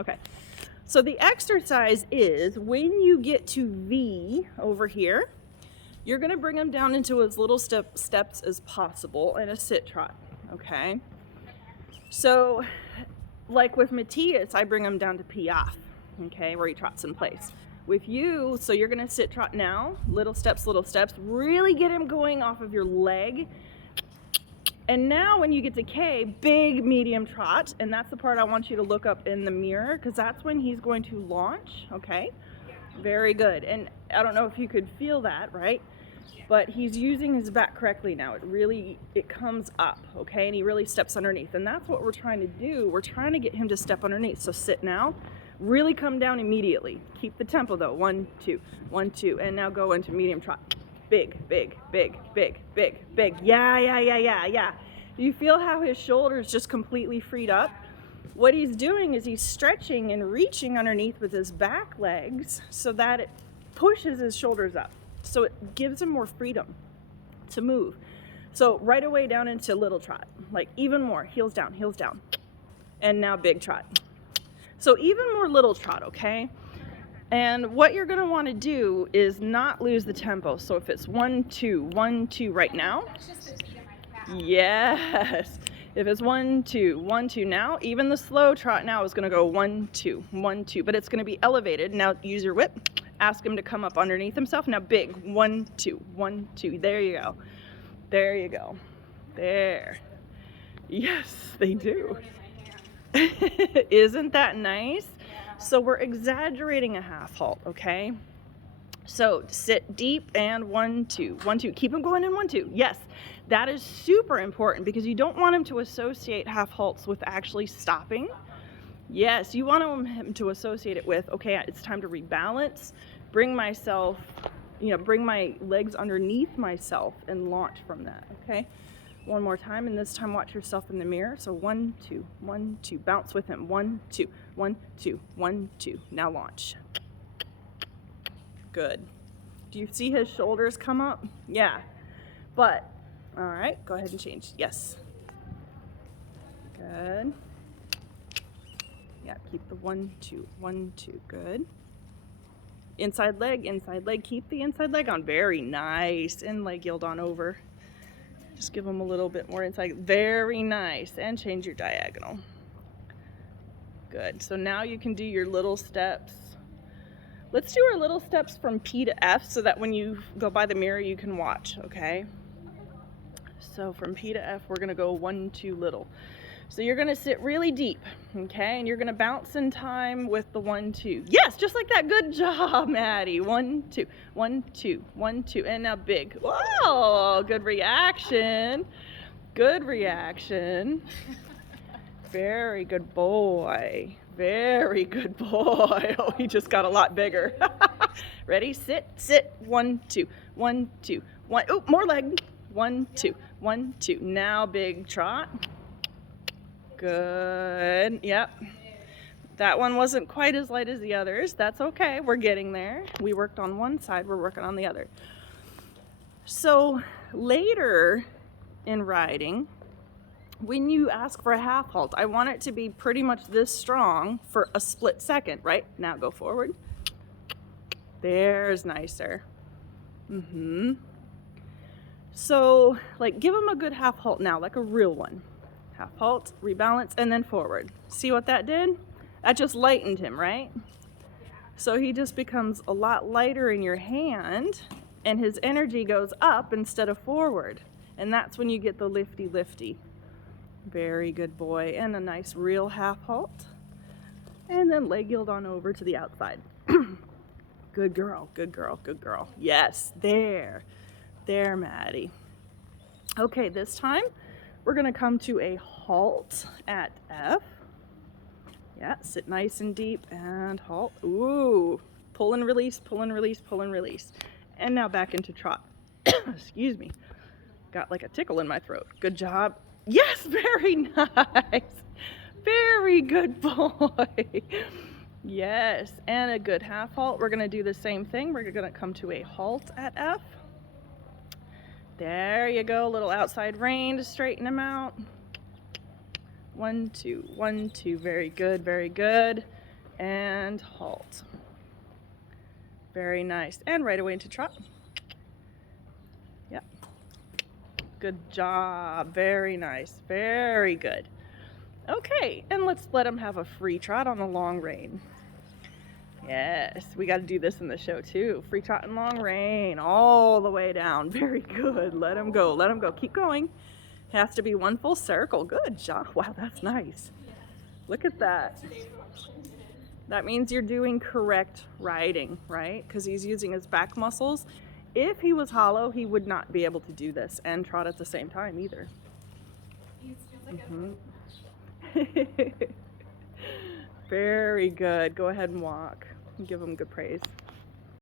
Okay. So the exercise is when you get to V over here, you're going to bring him down into as little steps as possible in a sit trot. Okay. So like with Matthias, I bring him down to Piaffe, okay, where he trots in place. With you, so you're going to sit trot now, little steps, really get him going off of your leg. And now when you get to K, big medium trot, and that's the part I want you to look up in the mirror, because that's when he's going to launch, okay? Very good. And I don't know if you could feel that, right? But he's using his back correctly now. It comes up, okay? And he really steps underneath. And that's what we're trying to do. We're trying to get him to step underneath. So sit now, really come down immediately. Keep the tempo though. 1, 2, 1, 2. And now go into medium trot. Big, big, big, big, big, big. Yeah. Do you feel how his shoulders just completely freed up? What he's doing is he's stretching and reaching underneath with his back legs so that it pushes his shoulders up. So it gives him more freedom to move. So right away down into little trot, like even more, heels down. And now big trot. So even more little trot, okay? And what you're gonna wanna do is not lose the tempo. So if it's 1, 2, 1, 2 right now, yes. If it's 1, 2, 1, 2 now, even the slow trot now is gonna go 1, 2, 1, 2, but it's gonna be elevated. Now use your whip, ask him to come up underneath himself. Now big, 1, 2, 1, 2, there you go. There you go, there. Yes, they do. Isn't that nice? So we're exaggerating a half halt, okay? So sit deep and 1, 2, 1, 2. Keep him going in 1, 2. Yes, that is super important because you don't want him to associate half halts with actually stopping. Yes, you want him to associate it with, okay, it's time to rebalance, bring my legs underneath myself and launch from that, okay? One more time, and this time watch yourself in the mirror. So 1, 2, 1, 2. Bounce with him. 1, 2, 1, 2, 1, 2. Now launch. Good. Do you see his shoulders come up? Yeah. But, all right, go ahead and change. Yes. Good. Yeah, keep the 1, 2, 1, 2. Good. Inside leg. Keep the inside leg on. Very nice. And leg yield on over. Just give them a little bit more inside. Very nice. And change your diagonal. Good. So now you can do your little steps. Let's do our little steps from P to F so that when you go by the mirror, you can watch, okay? So from P to F, we're going to go 1, 2, little. So you're going to sit really deep, okay? And you're going to bounce in time with the 1, 2. Yes, just like that. Good job, Maddie. 1, 2, 1, 2, 1, 2. And now big. Whoa, good reaction. Good reaction. Very good boy. Very good boy. Oh, he just got a lot bigger. Ready? Sit. 1, 2, 1, 2, 1. Oh, more leg. 1, 2, 1, 2. Now big trot. Good. Yep. That one wasn't quite as light as the others. That's okay. We're getting there. We worked on one side. We're working on the other. So later in riding, when you ask for a half halt, I want it to be pretty much this strong for a split second, right? Now go forward. There's nicer. So, like, give him a good half halt now, like a real one. Half halt, rebalance, and then forward. See what that did? That just lightened him, right? So he just becomes a lot lighter in your hand, and his energy goes up instead of forward. And that's when you get the lifty. Very good boy. And a nice real half halt. And then leg yield on over to the outside. Good girl. Yes, there, Maddie. Okay, this time we're going to come to a halt at F. Yeah, sit nice and deep and halt. Ooh, pull and release. And now back into trot. Excuse me. Got like a tickle in my throat. Good job. Yes, very nice. Very good boy. Yes, and a good half halt. We're going to do the same thing. We're going to come to a halt at F. There you go. A little outside rein to straighten him out. 1, 2, 1, 2. Very good. and halt. Very nice. And right away into trot. Yep. Good job. Very nice. Very good. Okay, and let's let him have a free trot on the long rein. Yes, we got to do this in the show too. Free trot and long rein all the way down. Very good. Let him go. Let him go. Keep going. Has to be one full circle. Good job. Wow, that's nice. Look at that. That means you're doing correct riding, right? Because he's using his back muscles. If he was hollow, he would not be able to do this and trot at the same time either. Very good. Go ahead and walk. Give him good praise.